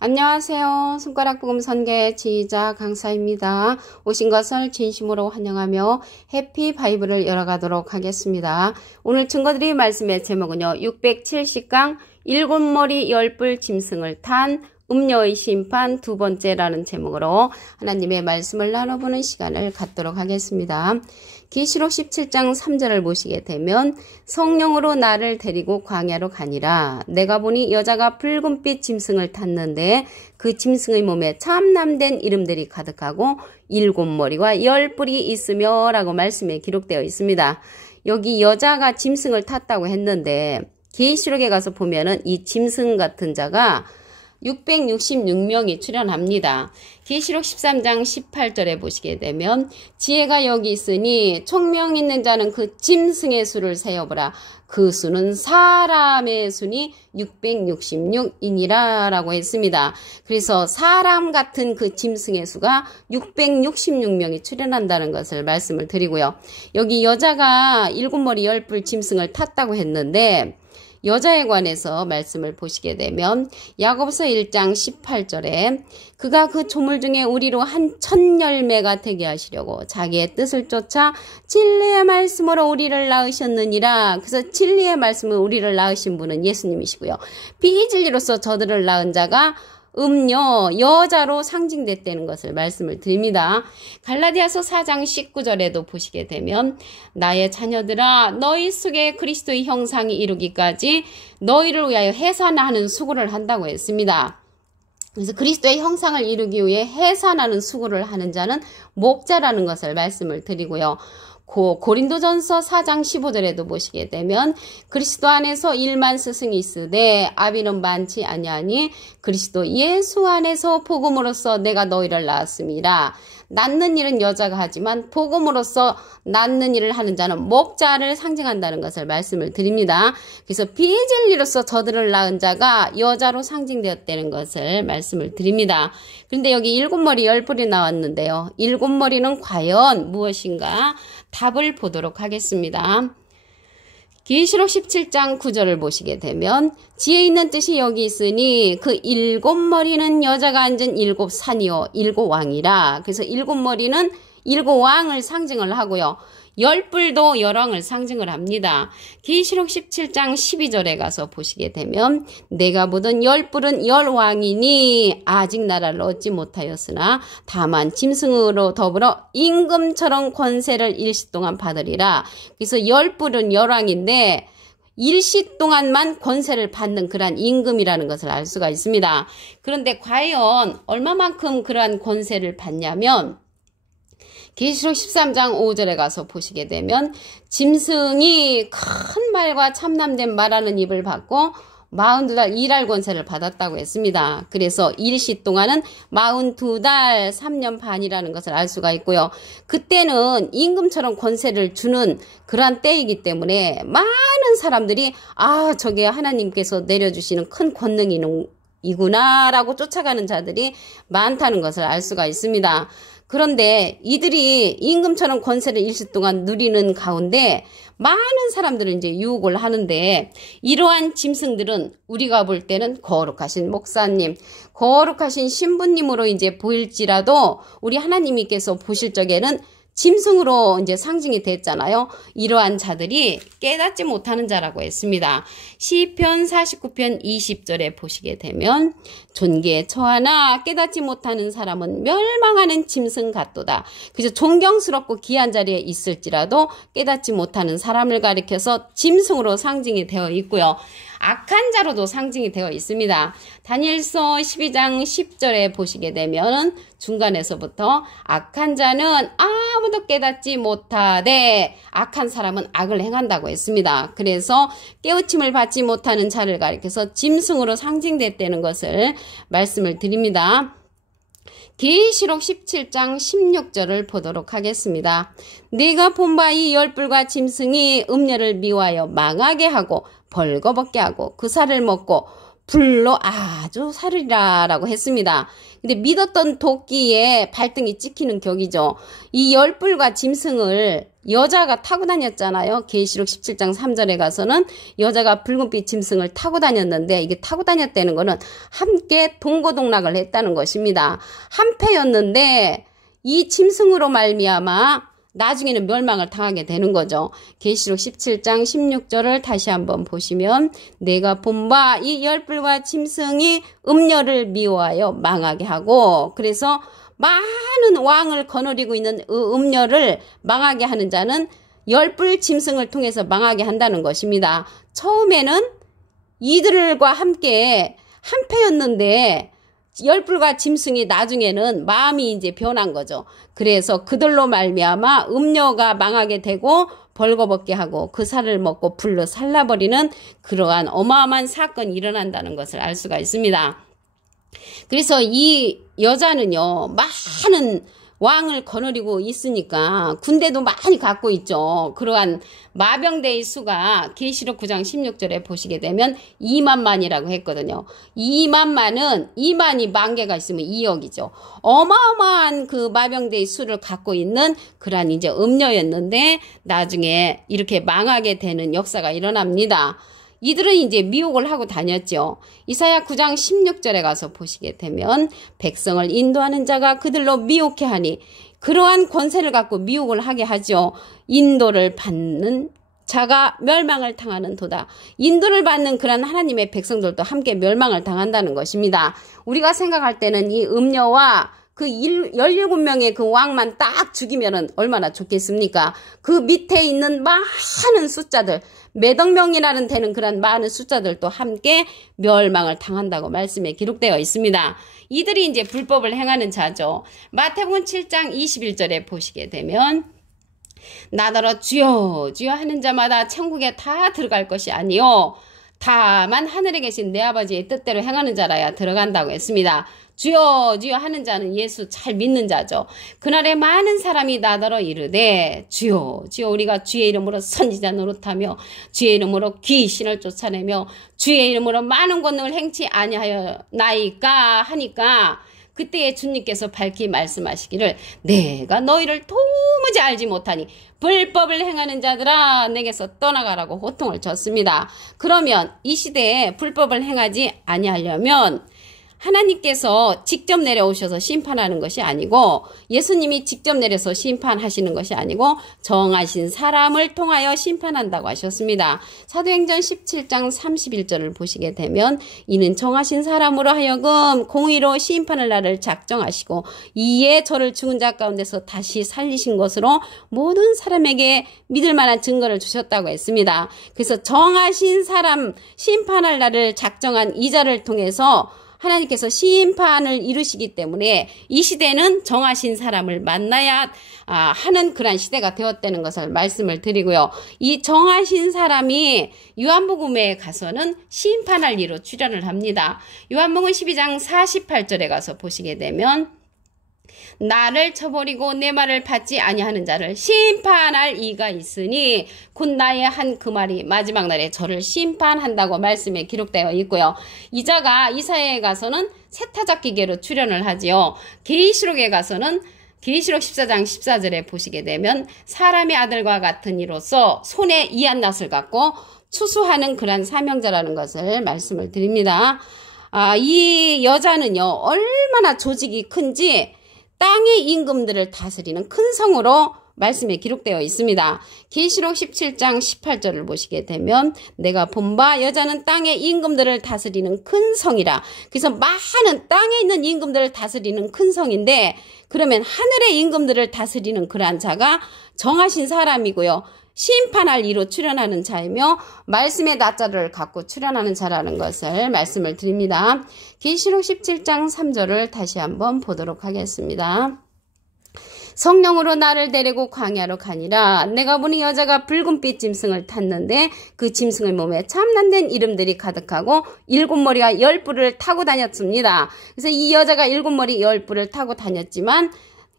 안녕하세요. 손가락복음 선교의 지휘자 강사입니다. 오신 것을 진심으로 환영하며 해피 바이블을 열어가도록 하겠습니다. 오늘 증거드릴 말씀의 제목은요. 670강 7머리 10뿔 짐승을 탄 음녀의 심판 두 번째라는 제목으로 하나님의 말씀을 나눠보는 시간을 갖도록 하겠습니다. 계시록 17장 3절을 보시게 되면 성령으로 나를 데리고 광야로 가니라. 내가 보니 여자가 붉은빛 짐승을 탔는데 그 짐승의 몸에 참남된 이름들이 가득하고 7머리와 10뿔이 있으며 라고 말씀에 기록되어 있습니다. 여기 여자가 짐승을 탔다고 했는데 계시록에 가서 보면은 이 짐승 같은 자가 666명이 출현합니다. 계시록 13장 18절에 보시게 되면 지혜가 여기 있으니 총명 있는 자는 그 짐승의 수를 세어보라. 그 수는 사람의 수니 666이니라 라고 했습니다. 그래서 사람 같은 그 짐승의 수가 666명이 출현한다는 것을 말씀을 드리고요. 여기 여자가 7머리 10뿔 짐승을 탔다고 했는데 여자에 관해서 말씀을 보시게 되면 야고보서 1장 18절에 그가 그 조물 중에 우리로 한 천 열매가 되게 하시려고 자기의 뜻을 쫓아 진리의 말씀으로 우리를 낳으셨느니라. 그래서 진리의 말씀으로 우리를 낳으신 분은 예수님이시고요. 비진리로서 저들을 낳은 자가 음녀, 여자로 상징됐다는 것을 말씀을 드립니다. 갈라디아서 4장 19절에도 보시게 되면 나의 자녀들아 너희 속에 그리스도의 형상이 이루기까지 너희를 위하여 해산하는 수고를 한다고 했습니다. 그래서 그리스도의 형상을 이루기 위해 해산하는 수고를 하는 자는 목자라는 것을 말씀을 드리고요. 고린도전서 4장 15절에도 보시게 되면 그리스도 안에서 1만 스승이 있으되 아비는 많지 아니하니 그리스도 예수 안에서 복음으로써 내가 너희를 낳았습니다. 낳는 일은 여자가 하지만 복음으로써 낳는 일을 하는 자는 목자를 상징한다는 것을 말씀을 드립니다. 그래서 비진리로서 저들을 낳은 자가 여자로 상징되었다는 것을 말씀을 드립니다. 그런데 여기 7머리 10뿔이 나왔는데요. 7머리는 과연 무엇인가? 답을 보도록 하겠습니다. 계시록 17장 9절을 보시게 되면 지혜 있는 뜻이 여기 있으니 그 7머리는 여자가 앉은 7산이요 7왕이라. 그래서 7머리는 7왕을 상징을 하고요. 10뿔도 열왕을 상징을 합니다. 계시록 17장 12절에 가서 보시게 되면 내가 보던 10뿔은 열왕이니 아직 나라를 얻지 못하였으나 다만 짐승으로 더불어 임금처럼 권세를 일시 동안 받으리라. 그래서 10뿔은 열왕인데 일시 동안만 권세를 받는 그러한 임금이라는 것을 알 수가 있습니다. 그런데 과연 얼마만큼 그러한 권세를 받냐면 계시록 13장 5절에 가서 보시게 되면 짐승이 큰 말과 참남된 말하는 입을 받고 42달 일할 권세를 받았다고 했습니다. 그래서 일시 동안은 42달 3년 반이라는 것을 알 수가 있고요. 그때는 임금처럼 권세를 주는 그러한 때이기 때문에 많은 사람들이 저게 하나님께서 내려주시는 큰 권능이구나 라고 쫓아가는 자들이 많다는 것을 알 수가 있습니다. 그런데 이들이 임금처럼 권세를 일시 동안 누리는 가운데 많은 사람들은 이제 유혹을 하는데 이러한 짐승들은 우리가 볼 때는 거룩하신 목사님, 거룩하신 신부님으로 이제 보일지라도 우리 하나님께서 보실 적에는 짐승으로 이제 상징이 됐잖아요. 이러한 자들이 깨닫지 못하는 자라고 했습니다. 시편 49편 20절에 보시게 되면 존귀에 처하나 깨닫지 못하는 사람은 멸망하는 짐승 같도다. 그래서 존경스럽고 귀한 자리에 있을지라도 깨닫지 못하는 사람을 가리켜서 짐승으로 상징이 되어 있고요. 악한 자로도 상징이 되어 있습니다. 다니엘서 12장 10절에 보시게 되면 중간에서부터 악한 자는 아무도 깨닫지 못하되 악한 사람은 악을 행한다고 했습니다. 그래서 깨우침을 받지 못하는 자를 가리켜서 짐승으로 상징됐다는 것을 말씀을 드립니다. 계시록 17장 16절을 보도록 하겠습니다. 네가 본 바 이 10뿔과 짐승이 음녀를 미워하여 망하게 하고 벌거벗게 하고 그 살을 먹고 불로 아주 사르리라라고 했습니다. 근데 믿었던 도끼에 발등이 찍히는 격이죠. 이 열불과 짐승을 여자가 타고 다녔잖아요. 계시록 17장 3절에 가서는 여자가 붉은빛 짐승을 타고 다녔는데, 이게 타고 다녔다는 거는 함께 동고동락을 했다는 것입니다. 한패였는데 이 짐승으로 말미암아 나중에는 멸망을 당하게 되는 거죠. 계시록 17장 16절을 다시 한번 보시면, 내가 본 바 이 열불과 짐승이 음녀를 미워하여 망하게 하고, 그래서 많은 왕을 거느리고 있는 음녀를 망하게 하는 자는 열불 짐승을 통해서 망하게 한다는 것입니다. 처음에는 이들과 함께 한패였는데 열불과 짐승이 나중에는 마음이 이제 변한 거죠. 그래서 그들로 말미암아 음녀가 망하게 되고 벌거벗게 하고 그 살을 먹고 불로 살라버리는 그러한 어마어마한 사건이 일어난다는 것을 알 수가 있습니다. 그래서 이 여자는요, 많은 왕을 거느리고 있으니까 군대도 많이 갖고 있죠. 그러한 마병대의 수가 계시록 9장 16절에 보시게 되면 2만만이라고 했거든요. 2만만은 2만이 만개가 있으면 2억이죠. 어마어마한 그 마병대의 수를 갖고 있는 그러한 이제 음녀였는데 나중에 이렇게 망하게 되는 역사가 일어납니다. 이들은 이제 미혹을 하고 다녔죠. 이사야 9장 16절에 가서 보시게 되면 백성을 인도하는 자가 그들로 미혹해 하니, 그러한 권세를 갖고 미혹을 하게 하죠. 인도를 받는 자가 멸망을 당하는 도다. 인도를 받는 그런 하나님의 백성들도 함께 멸망을 당한다는 것입니다. 우리가 생각할 때는 이 음녀와 그 17명의 그 왕만 딱 죽이면은 얼마나 좋겠습니까? 그 밑에 있는 많은 숫자들, 몇억 명이라는 되는 그런 많은 숫자들도 함께 멸망을 당한다고 말씀에 기록되어 있습니다. 이들이 이제 불법을 행하는 자죠. 마태복음 7장 21절에 보시게 되면, 나더러 주여 주여 하는 자마다 천국에 다 들어갈 것이 아니요 다만 하늘에 계신 내 아버지의 뜻대로 행하는 자라야 들어간다고 했습니다. 주여 주여 하는 자는 예수 잘 믿는 자죠. 그날에 많은 사람이 나더러 이르되 주여 주여 우리가 주의 이름으로 선지자 노릇하며 주의 이름으로 귀신을 쫓아내며 주의 이름으로 많은 권능을 행치 아니하였나이까 하니까, 그때에 주님께서 밝히 말씀하시기를 내가 너희를 도무지 알지 못하니 불법을 행하는 자들아 내게서 떠나가라고 호통을 쳤습니다. 그러면 이 시대에 불법을 행하지 아니하려면 하나님께서 직접 내려오셔서 심판하는 것이 아니고, 예수님이 직접 내려서 심판하시는 것이 아니고 정하신 사람을 통하여 심판한다고 하셨습니다. 사도행전 17장 31절을 보시게 되면, 이는 정하신 사람으로 하여금 공의로 심판을 날을 작정하시고 이에 저를 죽은 자 가운데서 다시 살리신 것으로 모든 사람에게 믿을 만한 증거를 주셨다고 했습니다. 그래서 정하신 사람, 심판할 날을 작정한 이 자를 통해서 하나님께서 심판을 이루시기 때문에 이 시대는 정하신 사람을 만나야 하는 그런 시대가 되었다는 것을 말씀을 드리고요. 이 정하신 사람이 요한복음에 가서는 심판할 이로 출현을 합니다. 요한복음 12장 48절에 가서 보시게 되면, 나를 쳐버리고 내 말을 받지 아니하는 자를 심판할 이가 있으니 곧 나의 한 그 말이 마지막 날에 저를 심판한다고 말씀에 기록되어 있고요. 이 자가 이사야에 가서는 세타잡기계로 출현을 하지요. 계시록에 가서는 계시록 14장 14절에 보시게 되면 사람의 아들과 같은 이로서 손에 이한낫을 갖고 추수하는 그런 사명자라는 것을 말씀을 드립니다. 이 여자는요, 얼마나 조직이 큰지 땅의 임금들을 다스리는 큰 성으로 말씀에 기록되어 있습니다. 계시록 17장 18절을 보시게 되면, 내가 본 바 여자는 땅의 임금들을 다스리는 큰 성이라. 그래서 많은 땅에 있는 임금들을 다스리는 큰 성인데, 그러면 하늘의 임금들을 다스리는 그러한 자가 정하신 사람이고요. 심판할 이로 출현하는 자이며 말씀의 낮자를 갖고 출현하는 자라는 것을 말씀을 드립니다. 계시록 17장 3절을 다시 한번 보도록 하겠습니다. 성령으로 나를 데리고 광야로 가니라. 내가 보니 여자가 붉은빛 짐승을 탔는데 그 짐승의 몸에 참난된 이름들이 가득하고 7머리가 10뿔을 타고 다녔습니다. 그래서 이 여자가 7머리 10뿔을 타고 다녔지만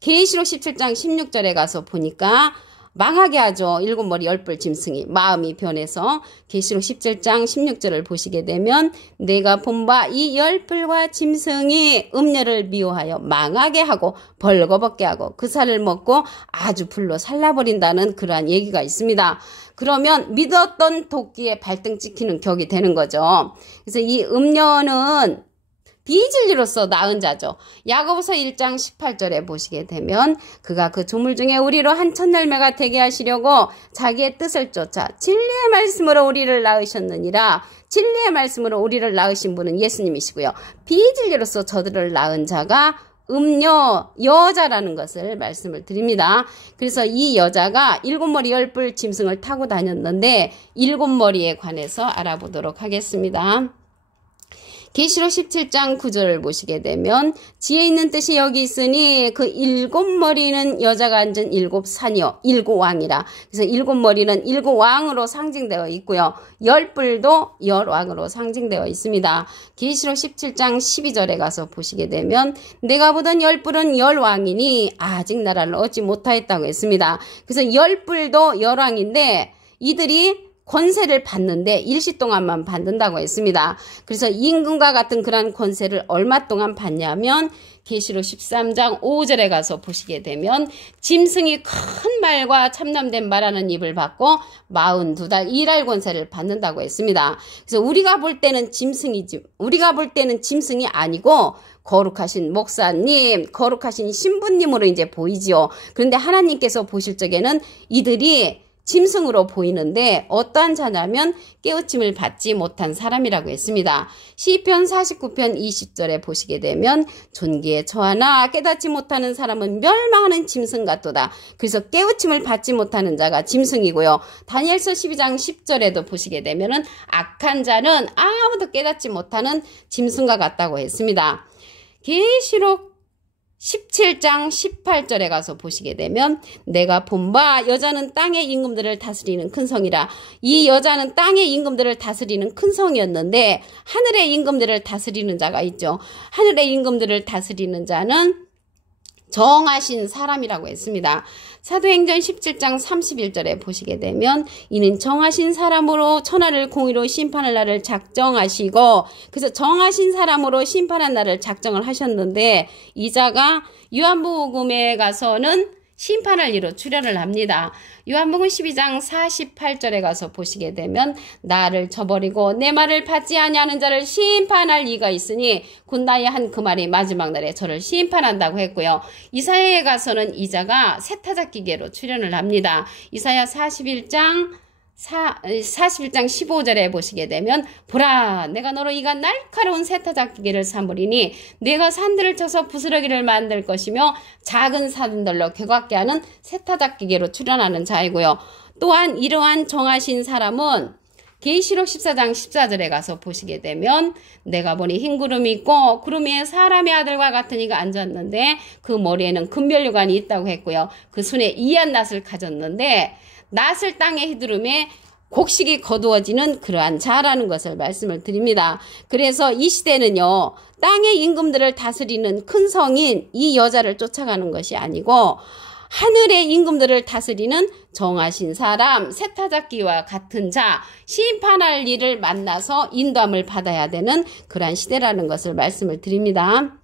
계시록 17장 16절에 가서 보니까 망하게 하죠. 일곱 머리 열뿔 짐승이 마음이 변해서. 계시록 17장 16절을 보시게 되면 내가 본 바 이 열뿔과 짐승이 음녀를 미워하여 망하게 하고 벌거벗게 하고 그 살을 먹고 아주 불로 살라버린다는 그러한 얘기가 있습니다. 그러면 믿었던 도끼에 발등 찍히는 격이 되는 거죠. 그래서 이 음녀는 비진리로서 나은 자죠. 야고보서 1장 18절에 보시게 되면 그가 그 조물 중에 우리로 한 첫열매가 되게 하시려고 자기의 뜻을 쫓아 진리의 말씀으로 우리를 낳으셨느니라. 진리의 말씀으로 우리를 낳으신 분은 예수님이시고요. 비진리로서 저들을 낳은 자가 음녀 여자라는 것을 말씀을 드립니다. 그래서 이 여자가 일곱 머리 열뿔 짐승을 타고 다녔는데 일곱 머리에 관해서 알아보도록 하겠습니다. 계시록 17장 9절을 보시게 되면 지혜 있는 뜻이 여기 있으니 그 일곱 머리는 여자가 앉은 일곱 산이요 일곱 왕이라. 그래서 일곱 머리는 일곱 왕으로 상징되어 있고요. 열뿔도 열왕으로 상징되어 있습니다. 계시록 17장 12절에 가서 보시게 되면 내가 보던 열뿔은 열왕이니 아직 나라를 얻지 못하였다고 했습니다. 그래서 열뿔도 열왕인데 이들이 권세를 받는데 일시 동안만 받는다고 했습니다. 그래서 임금과 같은 그런 권세를 얼마 동안 받냐면 계시록 13장 5절에 가서 보시게 되면 짐승이 큰 말과 참남된 말하는 입을 받고 42달 일할 권세를 받는다고 했습니다. 그래서 우리가 볼 때는 짐승이 아니고 거룩하신 목사님, 거룩하신 신부님으로 이제 보이지요. 그런데 하나님께서 보실 적에는 이들이 짐승으로 보이는데 어떠한 자냐면 깨우침을 받지 못한 사람이라고 했습니다. 시편 49편 20절에 보시게 되면 존귀에 처하나 깨닫지 못하는 사람은 멸망하는 짐승 같도다. 그래서 깨우침을 받지 못하는 자가 짐승이고요. 다니엘서 12장 10절에도 보시게 되면은 악한 자는 아무도 깨닫지 못하는 짐승과 같다고 했습니다. 계시록 17장 18절에 가서 보시게 되면 내가 본 바 여자는 땅의 임금들을 다스리는 큰 성이라. 이 여자는 땅의 임금들을 다스리는 큰 성이었는데 하늘의 임금들을 다스리는 자가 있죠. 하늘의 임금들을 다스리는 자는 정하신 사람이라고 했습니다. 사도행전 17장 31절에 보시게 되면 이는 정하신 사람으로 천하를 공의로 심판할 날을 작정하시고 그래서 정하신 사람으로 심판한 날을 작정을 하셨는데 이 자가 요한복음에 가서는 심판할 이로 출현을 합니다. 요한복음 12장 48절에 가서 보시게 되면 나를 저버리고 내 말을 받지 아니하는 자를 심판할 이가 있으니 곧 나의 한 그 말이 마지막 날에 저를 심판한다고 했고요. 이사야에 가서는 이 자가 세타작 기계로 출현을 합니다. 이사야 41장 15절에 보시게 되면 보라 내가 너로 이가 날카로운 세타작 기계를 삼으리니 내가 산들을 쳐서 부스러기를 만들 것이며 작은 산들로 궤곽게 하는 세타작 기계로 출현하는 자이고요. 또한 이러한 정하신 사람은 계시록 14장 14절에 가서 보시게 되면 내가 보니 흰 구름이 있고 구름 위에 사람의 아들과 같은 이가 앉았는데 그 머리에는 금별류관이 있다고 했고요. 그 손에 이한 낫을 가졌는데 낫을 땅에 휘두르매 곡식이 거두어지는 그러한 자라는 것을 말씀을 드립니다. 그래서 이 시대는요. 땅의 임금들을 다스리는 큰 성인 이 여자를 쫓아가는 것이 아니고 하늘의 임금들을 다스리는 정하신 사람, 세타잡기와 같은 자, 심판할 일을 만나서 인도함을 받아야 되는 그러한 시대라는 것을 말씀을 드립니다.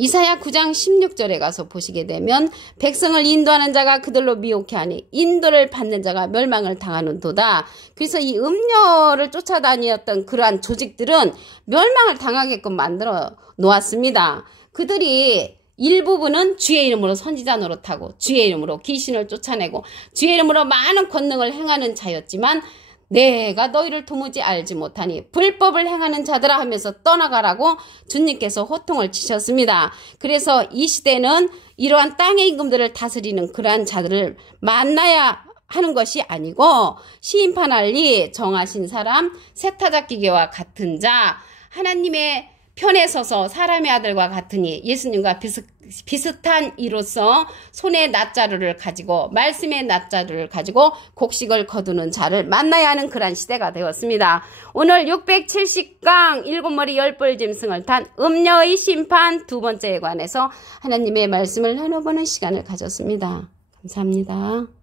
이사야 9장 16절에 가서 보시게 되면 백성을 인도하는 자가 그들로 미혹해 하니 인도를 받는 자가 멸망을 당하는 도다. 그래서 이 음녀를 쫓아다니었던 그러한 조직들은 멸망을 당하게끔 만들어 놓았습니다. 그들이 일부분은 주의 이름으로 선지자 노릇하고 주의 이름으로 귀신을 쫓아내고 주의 이름으로 많은 권능을 행하는 자였지만 내가 너희를 도무지 알지 못하니 불법을 행하는 자들아 하면서 떠나가라고 주님께서 호통을 치셨습니다. 그래서 이 시대는 이러한 땅의 임금들을 다스리는 그러한 자들을 만나야 하는 것이 아니고 심판할 리 정하신 사람, 세타잡기계와 같은 자, 하나님의 편에 서서 사람의 아들과 같으니 예수님과 비슷한 이로서 손에 낫자루를 가지고 말씀의 낫자루를 가지고 곡식을 거두는 자를 만나야 하는 그런 시대가 되었습니다. 오늘 670강 7머리 10뿔 짐승을 탄 음녀의 심판 두 번째에 관해서 하나님의 말씀을 나눠보는 시간을 가졌습니다. 감사합니다.